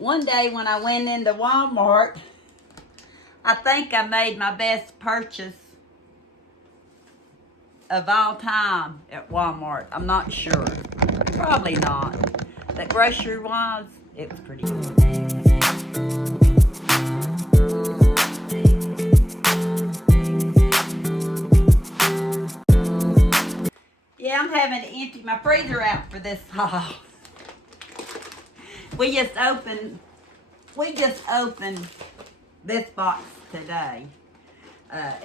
One day when I went into Walmart, I think I made my best purchase of all time at Walmart. I'm not sure. Probably not. But grocery-wise, it was pretty good. Yeah, I'm having to empty my freezer out for this haul. We just opened this box today.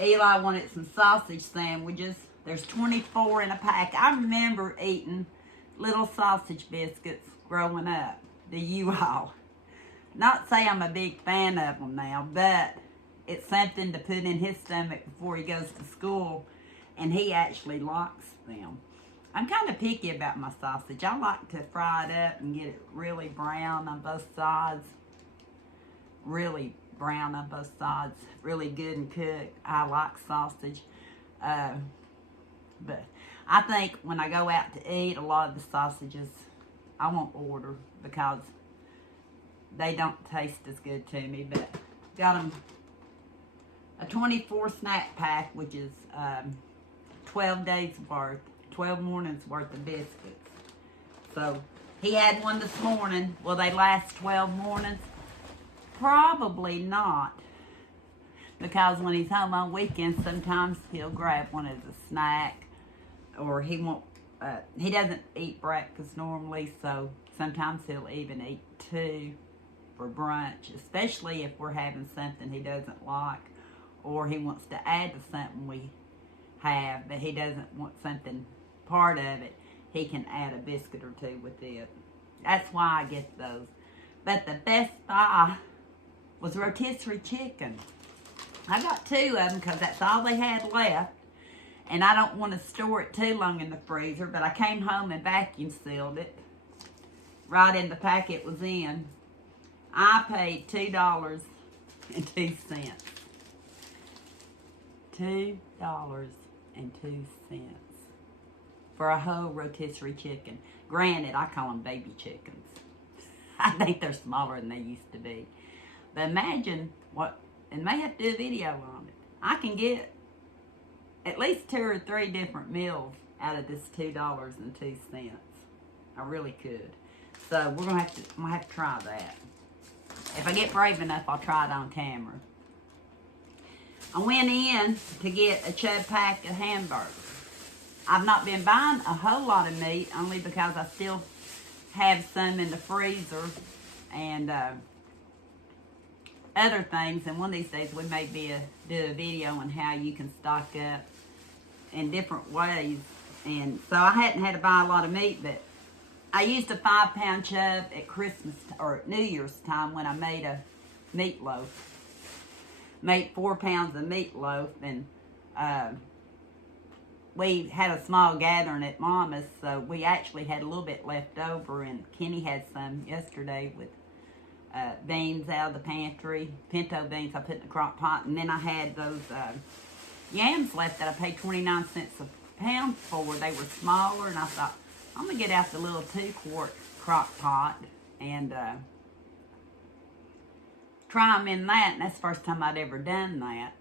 Eli wanted some sausage sandwiches. There's 24 in a pack. I remember eating little sausage biscuits growing up. Do you all? Not say I'm a big fan of them now, but it's something to put in his stomach before he goes to school, and he actually likes them. I'm kind of picky about my sausage. I like to fry it up and get it really brown on both sides. Really brown on both sides. Really good and cooked. I like sausage. But I think when I go out to eat, a lot of the sausages I won't order because they don't taste as good to me. But got them a 24 snack pack, which is 12 days worth. 12 mornings worth of biscuits. So he had one this morning. Will they last 12 mornings? Probably not. Because when he's home on weekends, sometimes he'll grab one as a snack, or he won't. He doesn't eat breakfast normally, so sometimes he'll even eat 2 for brunch, especially if we're having something he doesn't like, or he wants to add to something we have, but he doesn't want something part of it. He can add a biscuit or 2 with it. That's why I get those. But the best buy was rotisserie chicken. I got 2 of them because that's all they had left. And I don't want to store it too long in the freezer, but I came home and vacuum sealed it right in the pack it was in. I paid $2.02. $2.02 for a whole rotisserie chicken. Granted, I call them baby chickens. I think they're smaller than they used to be. But imagine what, and may have to do a video on it. I can get at least 2 or 3 different meals out of this $2.02. I really could. So I'm gonna have to try that. If I get brave enough, I'll try it on camera. I went in to get a chub pack of hamburgers. I've not been buying a whole lot of meat, only because I still have some in the freezer and other things. And one of these days we may do a video on how you can stock up in different ways. And so I hadn't had to buy a lot of meat, but I used a 5-pound chub at Christmas or New Year's time when I made a meatloaf. Made 4 pounds of meatloaf, and we had a small gathering at Mama's, so we actually had a little bit left over, and Kenny had some yesterday with beans out of the pantry, pinto beans I put in the crock pot, and then I had those yams left that I paid 29 cents a pound for. They were smaller, and I thought, I'm going to get out the little 2-quart crock pot and try them in that, and that's the first time I'd ever done that.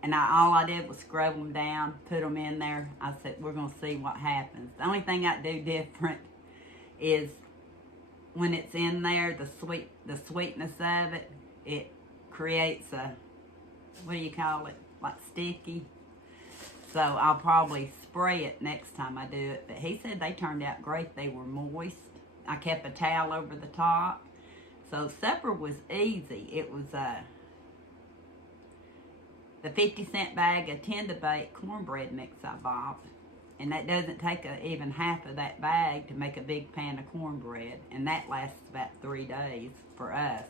And all I did was scrub them down, put them in there. I said, we're going to see what happens. The only thing I do different is when it's in there, the sweetness of it, it creates a, what do you call it, like sticky. So I'll probably spray it next time I do it. But he said they turned out great. They were moist. I kept a towel over the top. So supper was easy. It was the 50-cent bag of tender-baked cornbread mix I bought. And that doesn't take even half of that bag to make a big pan of cornbread. And that lasts about 3 days for us,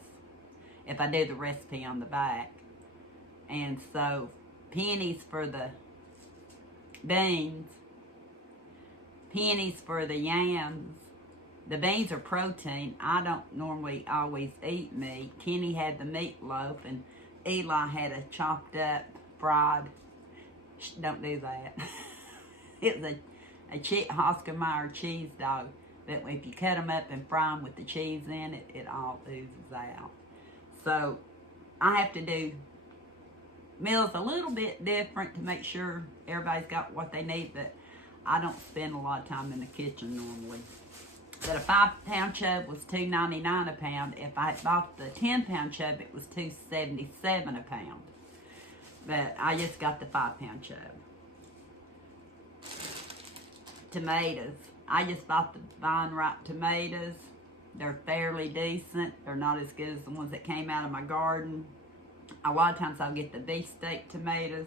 if I do the recipe on the back. And so pennies for the beans, pennies for the yams. The beans are protein. I don't normally always eat meat. Kenny had the meatloaf, and Eli had a chopped up, fried, don't do that. It was a Oscar Mayer cheese dog. But if you cut them up and fry them with the cheese in it, it all oozes out. So I have to do meals a little bit different to make sure everybody's got what they need, but I don't spend a lot of time in the kitchen normally. But a 5-pound chub was $2.99 a pound. If I had bought the 10-pound chub, it was $2.77 a pound. But I just got the 5-pound chub. Tomatoes. I just bought the vine ripe tomatoes. They're fairly decent. They're not as good as the ones that came out of my garden. A lot of times I'll get the beefsteak tomatoes,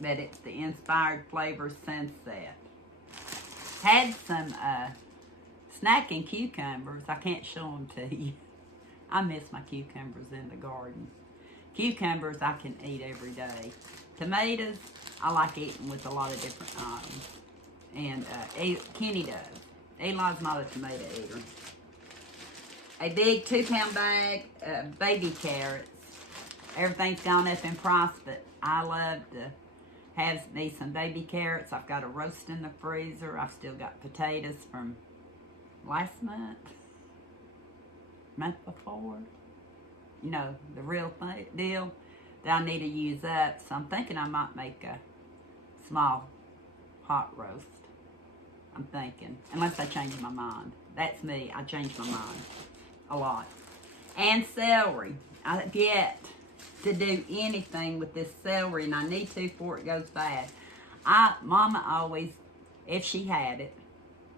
but it's the Inspired Flavor Sunset. Had some snacking cucumbers. I can't show them to you. I miss my cucumbers in the garden. Cucumbers I can eat every day. Tomatoes, I like eating with a lot of different items. And Kenny does. Eli's not a tomato eater. A big 2-pound bag of baby carrots. Everything's gone up in price, but I love to have me some baby carrots. I've got a roast in the freezer. I've still got potatoes from last month before. You know, the real deal that I need to use up. So I'm thinking I might make a small hot roast. I'm thinking, unless I change my mind. That's me. I change my mind a lot. And celery. I've yet to do anything with this celery, and I need to before it goes bad. Mama always, if she had it,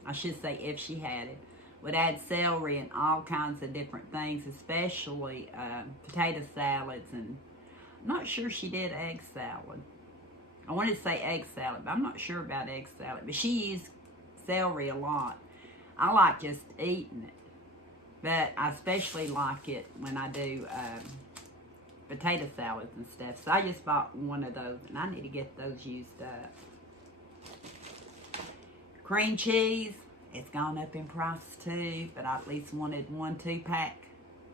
I should say if she had it, would add celery in all kinds of different things, especially potato salads, and I'm not sure she did egg salad. I wanted to say egg salad, but I'm not sure about egg salad. But she used celery a lot. I like just eating it, but I especially like it when I do potato salads and stuff. So I just bought one of those, and I need to get those used up. Cream cheese, it's gone up in price too, but I at least wanted 1 2-pack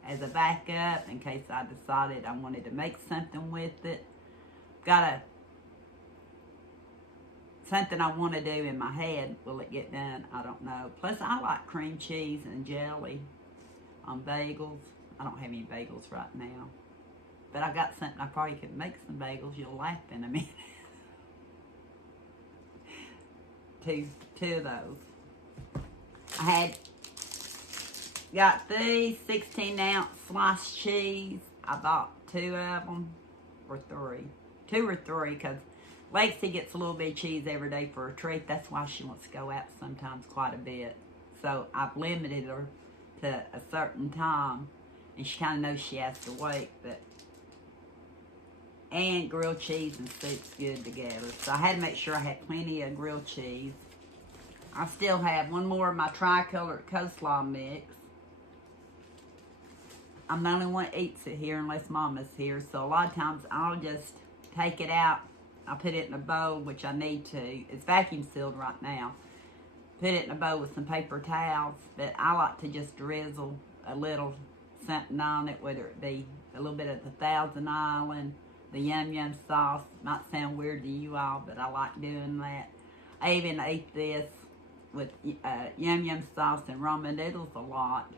as a backup in case I decided I wanted to make something with it. Got something I want to do in my head. Will it get done? I don't know. Plus, I like cream cheese and jelly on bagels. I don't have any bagels right now. But I got something I probably could make some bagels. You'll laugh in a minute. two of those. I got these 16-ounce sliced cheese. I bought 2 of them, or 3. 2 or 3, because Lexi gets a little bit of cheese every day for a treat. That's why she wants to go out sometimes quite a bit. So I've limited her to a certain time, and she kind of knows she has to wait. And grilled cheese and soup's good together. So I had to make sure I had plenty of grilled cheese. I still have one more of my tricolored coleslaw mix. I'm the only one that eats it here unless Mama's here. So a lot of times I'll just take it out. I'll put it in a bowl, which I need to. It's vacuum sealed right now. Put it in a bowl with some paper towels. But I like to just drizzle a little something on it, whether it be a little bit of the Thousand Island, the Yum Yum sauce. Might sound weird to you all, but I like doing that. I even ate this with Yum Yum sauce and ramen noodles a lot.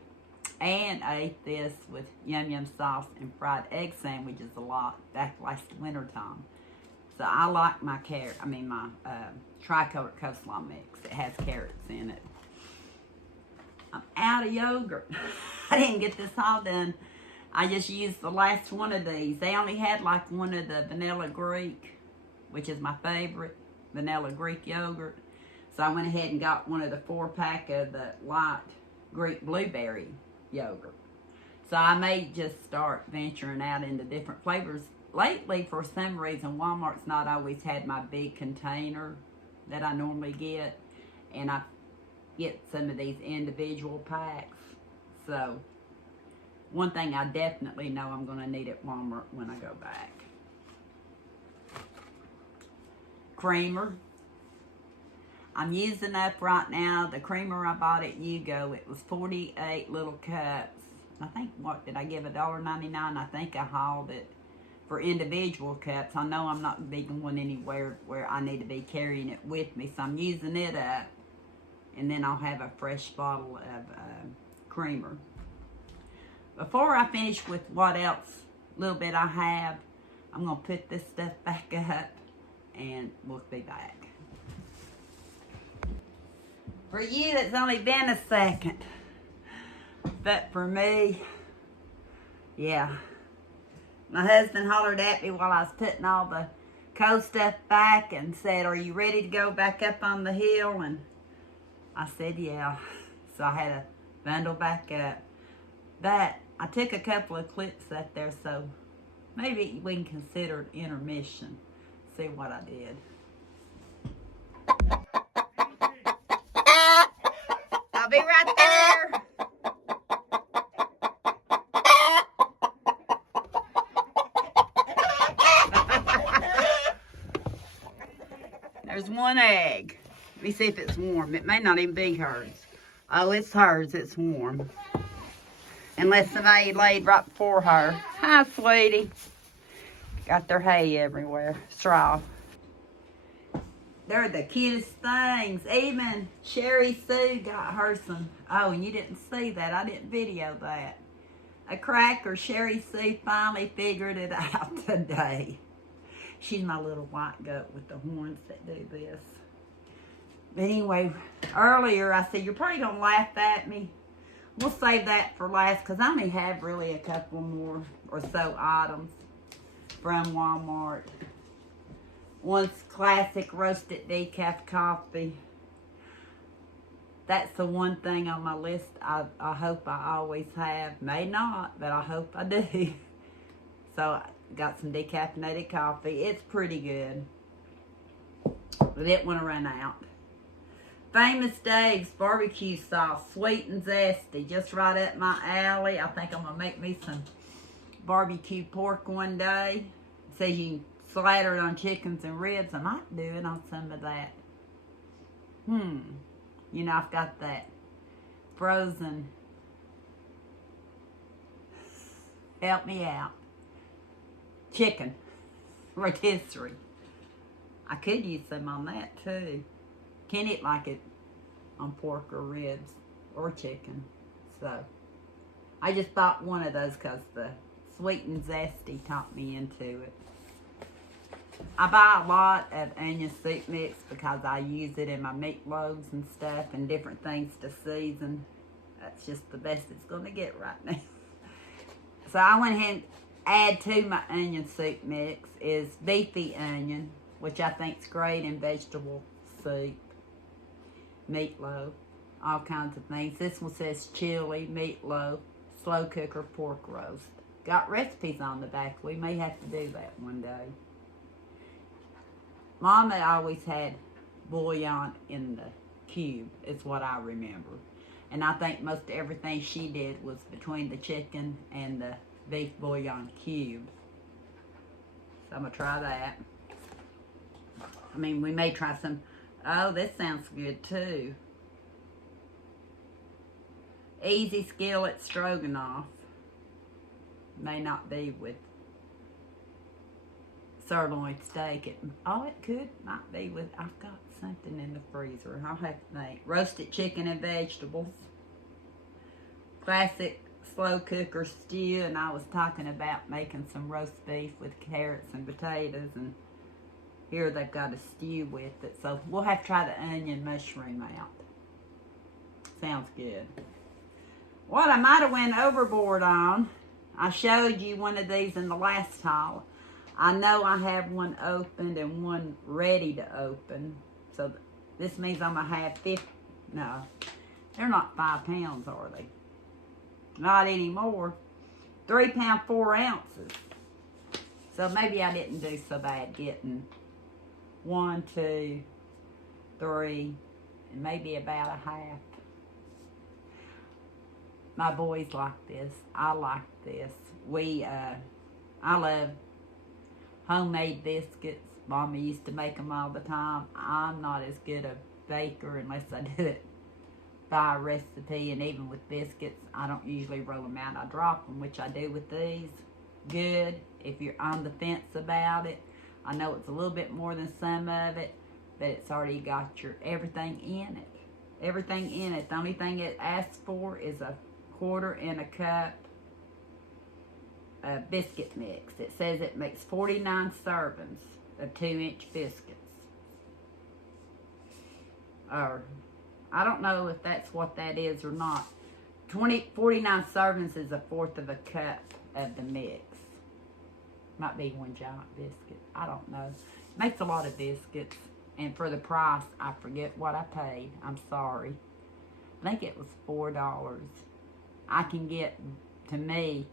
And I ate this with Yum Yum sauce and fried egg sandwiches a lot back last winter time. So I like my my tricolored coleslaw mix. It has carrots in it. I'm out of yogurt. I didn't get this all done. I just used the last one of these. They only had like one of the vanilla Greek, which is my favorite, vanilla Greek yogurt. So I went ahead and got one of the 4-pack of the light Greek blueberry yogurt. So I may just start venturing out into different flavors. Lately, for some reason, Walmart's not always had my big container that I normally get. And I get some of these individual packs. So one thing I definitely know I'm going to need at Walmart when I go back. Creamer. I'm using up right now the creamer I bought at Yugo. It was 48 little cups. I think, what, did I give $1.99? I think I hauled it for individual cups. I know I'm not going anywhere where I need to be carrying it with me, so I'm using it up. And then I'll have a fresh bottle of creamer. Before I finish with what else little bit I have, I'm going to put this stuff back up and we'll be back. For you, that's only been a second. But for me, yeah. My husband hollered at me while I was putting all the cold stuff back and said, "Are you ready to go back up on the hill?" And I said, yeah. So I had to bundle back up. But I took a couple of clips up there, so maybe we can consider it intermission. See what I did. I'll be right there. There's one egg. Let me see if it's warm. It may not even be hers. Oh, it's hers. It's warm. Unless somebody laid right before her. Hi, sweetie. Got their hay everywhere. Straw. They're the cutest things. Even Sherry Sue got her some. Oh, and you didn't see that. I didn't video that. A cracker. Sherry Sue finally figured it out today. She's my little white goat with the horns that do this. But anyway, earlier I said, you're probably going to laugh at me. We'll save that for last because I only have really a couple more or so items from Walmart. One's classic roasted decaf coffee. That's the one thing on my list I hope I always have. May not, but I hope I do. So I got some decaffeinated coffee. It's pretty good. But it didn't want to run out. Famous Dave's barbecue sauce, sweet and zesty, just right up my alley. I think I'm going to make me some barbecue pork one day. It says you can slather it on chickens and ribs. I might do it on some of that. You know, I've got that frozen. Help me out. Chicken. Rotisserie. I could use some on that too. Can eat like it on pork or ribs or chicken. So I just bought one of those because the sweet and zesty talked me into it. I buy a lot of onion soup mix because I use it in my meatloaves and stuff and different things to season. That's just the best it's going to get right now. So I went ahead and add to my onion soup mix is beefy onion, which I think is great in vegetable soup, meatloaf, all kinds of things. This one says chili, meatloaf, slow cooker, pork roast. Got recipes on the back. We may have to do that one day. Mama always had bouillon in the cube, is what I remember. And I think most everything she did was between the chicken and the beef bouillon cube. So I'm going to try that. I mean, we may try some. Oh, this sounds good too. Easy skillet stroganoff. May not be with sirloin steak. It could, might be with, I've got something in the freezer. I'll have to think. Roasted chicken and vegetables. Classic slow cooker stew, and I was talking about making some roast beef with carrots and potatoes, and here they've got a stew with it. So we'll have to try the onion mushroom out. Sounds good. What I might have went overboard on, I showed you one of these in the last haul. I know I have one opened and one ready to open. So this means I'm going to have 50. No, they're not 5 pounds, are they? Not anymore. 3 pounds, 4 ounces. So maybe I didn't do so bad getting 1, 2, 3, and maybe about a half. My boys like this. I like this. I love homemade biscuits. Mama used to make them all the time. I'm not as good a baker unless I do it by recipe, and even with biscuits, I don't usually roll them out. I drop them, which I do with these. Good. If you're on the fence about it, I know it's a little bit more than some of it, but it's already got your everything in it. everything in it. The only thing it asks for is a quarter and a cup of biscuit mix. It says it makes 49 servings of 2-inch biscuits. Or, I don't know if that's what that is or not. 49 servings is 1/4 of a cup of the mix. Might be one giant biscuit. I don't know. Makes a lot of biscuits. And for the price, I forget what I paid. I'm sorry. I think it was $4. I can get, to me,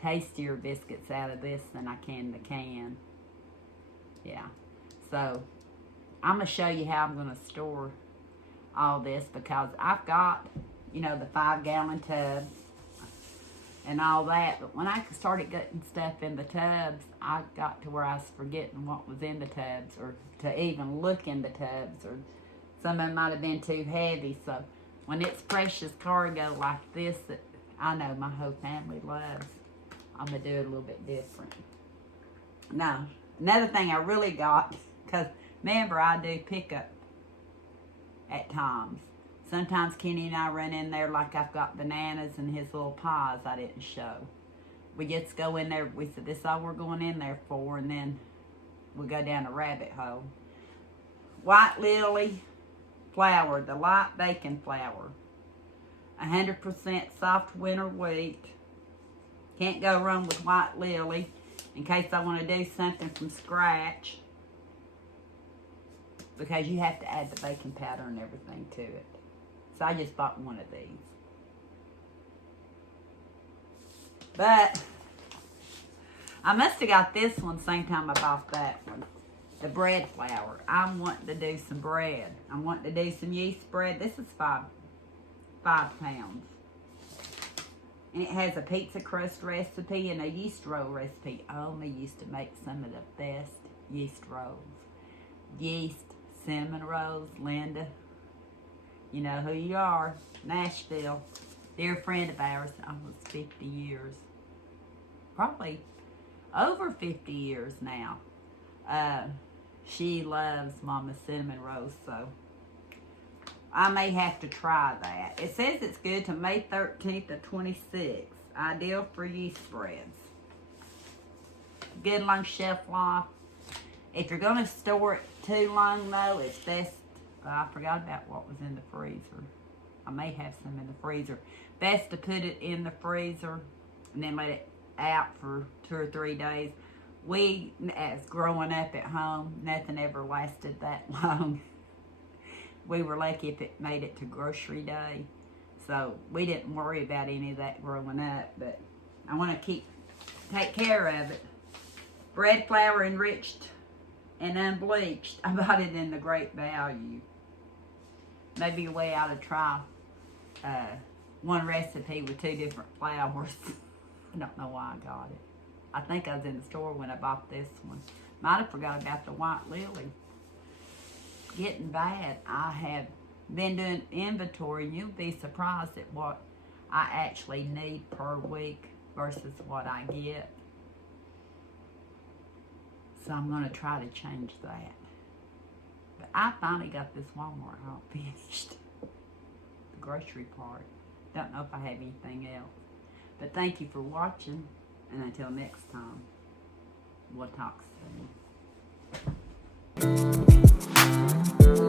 tastier biscuits out of this than I can the can. Yeah. So, I'm going to show you how I'm going to store all this, because I've got, you know, the 5-gallon tub and all that. But when I started getting stuff in the tubs, I got to where I was forgetting what was in the tubs, or to even look in the tubs, or some of them might have been too heavy. So when it's precious cargo like this that I know my whole family loves, I'm going to do it a little bit different. Now, another thing I really got, because remember I do pick up at times. Sometimes Kenny and I run in there, like I've got bananas and his little pies I didn't show. We just go in there, we said this is all we're going in there for, and then we go down a rabbit hole. White Lily flour, the light baking flour. 100% soft winter wheat. Can't go wrong with White Lily. In case I want to do something from scratch, because you have to add the baking powder and everything to it. So I just bought one of these. But I must have got this one same time I bought that one. The bread flour. I'm wanting to do some bread. I'm wanting to do some yeast bread. This is 5 pounds. And it has a pizza crust recipe and a yeast roll recipe. Oma used to make some of the best yeast rolls. Yeast cinnamon rolls, Linda. You know who you are. Nashville. Dear friend of ours, almost 50 years. Probably over 50 years now. She loves Mama's cinnamon rolls, so I may have to try that. It says it's good to May 13th of 26. Ideal for yeast breads. Good long shelf life. If you're going to store it too long, though, it's best. I forgot about what was in the freezer. I may have some in the freezer. Best to put it in the freezer and then let it out for 2 or 3 days. We, as growing up at home, nothing ever lasted that long. We were lucky if it made it to grocery day. So we didn't worry about any of that growing up. But I want to take care of it. Bread flour enriched and unbleached. I bought it in the Great Value. Maybe a way I ought to try one recipe with 2 different flours. I don't know why I got it. I think I was in the store when I bought this one. Might have forgot about the White Lily. Getting bad. I have been doing inventory. You'll be surprised at what I actually need per week versus what I get. So I'm going to try to change that. But I finally got this Walmart all finished. The grocery part. Don't know if I have anything else. But thank you for watching. And until next time, we'll talk soon.